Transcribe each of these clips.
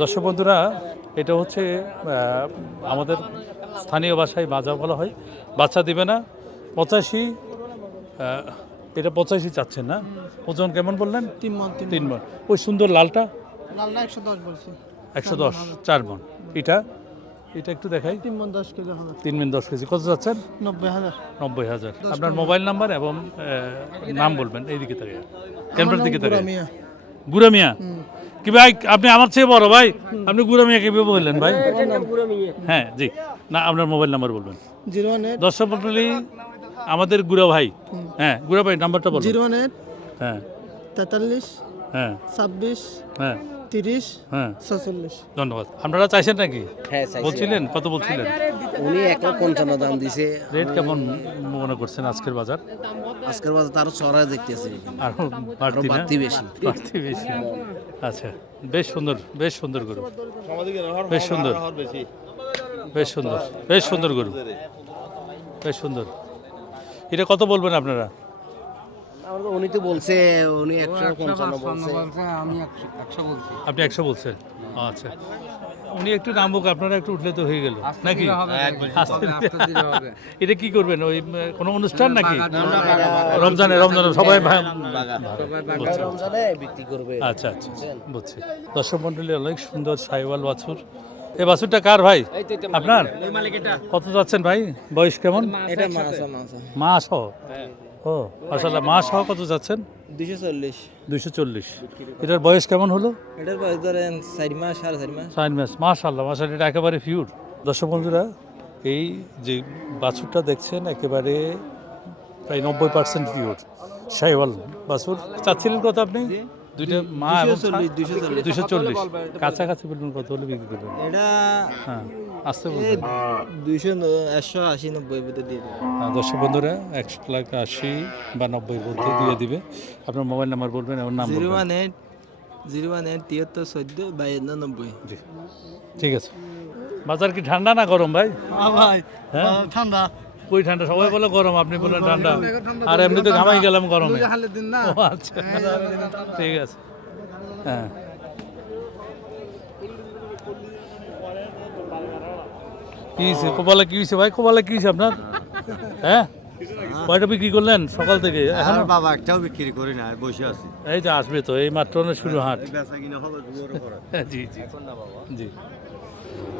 দর্শক বন্ধুরা এটা হচ্ছে আমাদের স্থানীয় ভাষায় বাজা বলা হয়। বাচ্চা দিবে না পঁচাশি এটা পঁচাশি চাচ্ছেন না? ওজন কেমন বললেন? তিন মন তিন মন। ওই সুন্দর লালটা? লালটা একশো দশ বলছি। একশো দশ চার মন এটা? এটা একটু দেখাই। তিন মন দশ কেজি হবে। তিন মিন দশ কেজি। কত যাচ্ছেন নব্বই হাজার। নব্বই হাজার। আপনার মোবাইল নাম্বার এবং নাম বলবেন এইদিকে থেকে ক্যামেরার দিকে থেকে মিয়া। গুড়া মিয়া? কি ভাই আপনি আমার চেয়ে বড় ভাই? আপনি গুড়া মিয়া কীভাবে বললেন ভাই? হ্যাঁ জি। না আপনার মোবাইল নাম্বার বলবেন। জিরো ওয়ান এইট দর্শক মন্ডলী আমাদের গুড়া ভাই। হ্যাঁ গুড়া ভাই নাম্বারটা বলুন। জিরো ওয়ান এইট হ্যাঁ। তেতাল্লিশ হ্যাঁ। ছাব্বিশ হ্যাঁ। তিরিশ হ্যাঁ। ছচল্লিশ। ধন্যবাদ। আপনারা চাইছেন নাকি? হ্যাঁ চাইছি। বলছিলেন কত বলছিলেন? উনি এক লাখ পঞ্চান্ন দাম দিছে। রেট কেমন মনে করছেন আজকের বাজার? আজকের বাজার তারও চড়াই দেখতেছি। আরও আরও বাড়তি না? বাড়তি বেশি। বাড়তি বেশি। আচ্ছা বেশ সুন্দর বেশ সুন্দর গরু। বেশ সুন্দর। বেশ সুন্দর বেশ সুন্দর গরু। বেশ সুন্দর। এটা কত বলবেন আপনারা? আমার তো উনি তো বলছে উনি একশো পঞ্চান্ন বলছে। আপনি একশো বলছেন? আচ্ছা। উনি একটু নামবুক আপনারা একটু উঠলে তো হয়ে গেল। নাকি? আস্তে দিলে- এটা কি করবেন? ওই কোনো অনুষ্ঠান নাকি? রমজানে রমজানে সবাই ভাই- বুঝছি। রমজানে বিক্রি করবে। আচ্ছা আচ্ছা। বুঝছি দর্শক মন্ডলী অনেক সুন্দর সাইওয়াল বাছুর। এই বাছুরটা কার ভাই? আপনার? কত যাচ্ছেন ভাই? বয়স কেমন? এটা মাছ মাছ মা সহ? ও মাসাল্লাহ মা সহ কত যাচ্ছেন? দুশো চল্লিশ। দুইশো চল্লিশ। এটার বয়স কেমন হলো? এটার বয়স ধরেন চার মাস সাড়ে চার মাস। সাইন ম্যাচ মাশাল্লাহ মাশাল্লাহ এটা একেবারে ফিউর দর্শক বন্ধুরা এই যে বাছুরটা দেখছেন একেবারে প্রায় নব্বই পার্সেন্ট পিওর সাইওয়াল বাছুর। চাচ্ছিলেন কত আপনি? দুইটা মা এবং দুশো চল্লিশ কাছাকাছি বলবেন কত হলে বিক্রি করবেন? এটা হ্যাঁ আসতে বলবেন। দুইশো একশো আশি নব্বই ভিতরে দিয়ে দেবো। হ্যাঁ, দর্শক বন্ধুরা একশো লাখ আশি বা নব্বই মধ্যে দিয়ে দিবে। আপনার মোবাইল নাম্বার বলবেন এবং নাম zero one eight zero one eight তিয়াত্তর চোদ্দ বায়ান্ন নব্বই। জি। ঠিক আছে। বাজার কি ঠান্ডা না গরম ভাই? ভাই হ্যাঁ? ঠান্ডা। কই ঠান্ডা? সবাই বলে গরম আপনি বললেন ঠান্ডা। আর এমনি তো ঘামাই গেলাম গরমে। আচ্ছা। ঠিক আছে। হ্যাঁ। কি হয়েছে কপালে কি হয়েছে ভাই? কপালে কি হয়েছে আপনার? হ্যাঁ? কয়টা বিক্রি করলেন সকাল থেকে? এখন? বাবা একটাও বিক্রি করি না বসে আছি। এই যে আসবে তো এই মাত্র না শুরু হাট। বেচা কিনা হবে জোরে করা হ্যাঁ, জি জি। জি।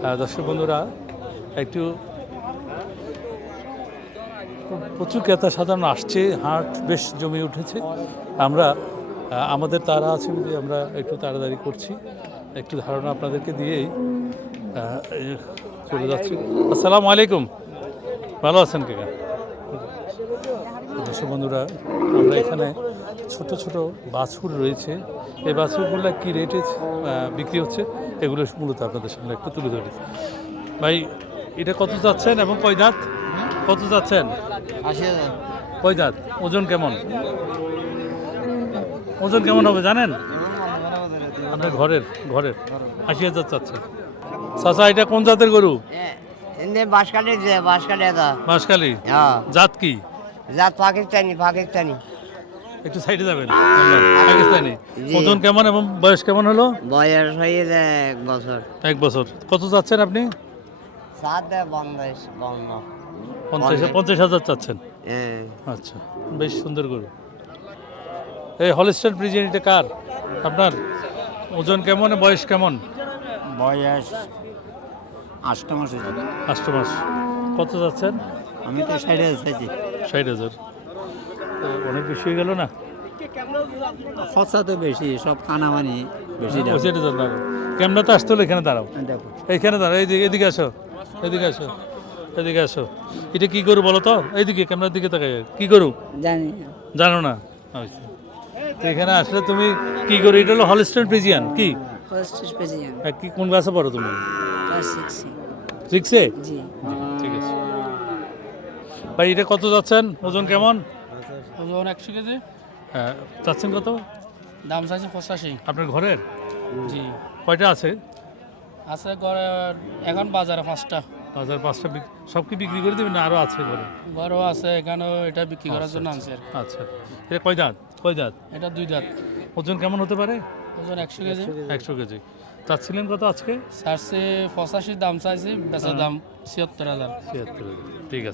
আর দর্শক বন্ধুরা একটু প্রচুর ক্রেতা সাধারণ আসছে, হাট বেশ জমে উঠেছে। আমরা আমাদের তারা আছে যে আমরা একটু তাড়াতাড়ি করছি। একটু ধারণা আপনাদেরকে দিয়েই চলে যাচ্ছি। আসসালামু আলাইকুম। ভালো আছেন কাকা দর্শক বন্ধুরা, আমরা এখানে ছোট ছোট বাছুর রয়েছে। এই বাছুরগুলো কী রেটে বিক্রি হচ্ছে? এগুলো মূলত আপনাদের সামনে একটু তুলে ধরি। ভাই, এটা কত যাচ্ছেন এবং কয় দাঁত? কত যাচ্ছেন? আশি হাজার। কয় দাঁত ওজন কেমন? ওজন কেমন হবে জানেন? আপনার ঘরের ঘরের। আশি হাজার চাচ্ছেন চাচা এটা কোন জাতের গরু? এটা। বাঁশখালী? হ্যাঁ। জাত কি? জাত পাকিস্তানি পাকিস্তানি। একটু সাইডে যাবেন। পাকিস্তানি। ওজন কেমন এবং বয়স কেমন হলো? বয়স হয়ে এক বছর। এক বছর। কত যাচ্ছেন আপনি? সাত দেয় বন্ধ বন্ধ পঞ্চাশ পঞ্চাশ হাজার চাচ্ছেন? হ্যাঁ। আচ্ছা বেশ সুন্দর গরু। এই হলিস্টার ব্রিজেন এটা কার? আপনার? ওজন কেমন বয়স কেমন? বয়স আটটা মাস পাঁচটা মাস। কত যাচ্ছেন আমি তো সাইডে চাইছি। ষাট হাজার। অনেক বেশি হয়ে গেল না? খরচা তো বেশি সব কানামানি বেশি দাঁড়াও। ক্যামেরা তো আসতে হলো এখানে দাঁড়াও। দেখো। এইখানে দাঁড়াও এইদিকে এদিকে আসো। এদিকে আসো এদিকে আসো। এটা কি করু বলো তো? এইদিকে ক্যামেরার দিকে তাকাই। কি করু জানি জানো না? আচ্ছা। এখানে আসলে তুমি কি করো এটা হলো হলিস্টার ফ্রিজিয়ান কি? হ্যাঁ, কি কোন ক্লাসে পড়ো তুমি? সিক্স ঠিক আছে। ভাই এটা কত যাচ্ছেন? ওজন কেমন? ওজন একশো কেজি। হ্যাঁ, চাচ্ছেন কত? দাম চাইছে পঁচাশি। আপনার ঘরের? জি। কয়টা আছে? আছে ঘরে এখন বাজারে পাঁচটা। বাজার পাঁচটা সব কি বিক্রি করে দেবেন না আরও আছে ঘরে ঘরও আছে এখানেও এটা বিক্রি করার জন্য আনছে। আর আচ্ছা। এটা কয় দাঁত? কয় দাঁত? এটা দুই দাঁত। ওজন কেমন হতে পারে? ওজন একশো কেজি। একশো কেজি। চাচ্ছিলেন কত আজকে? চারশে পঁচাশি দাম চাইছি বেচার দাম ছিয়াত্তর হাজার। ছিয়াত্তর হাজার। ঠিক আছে।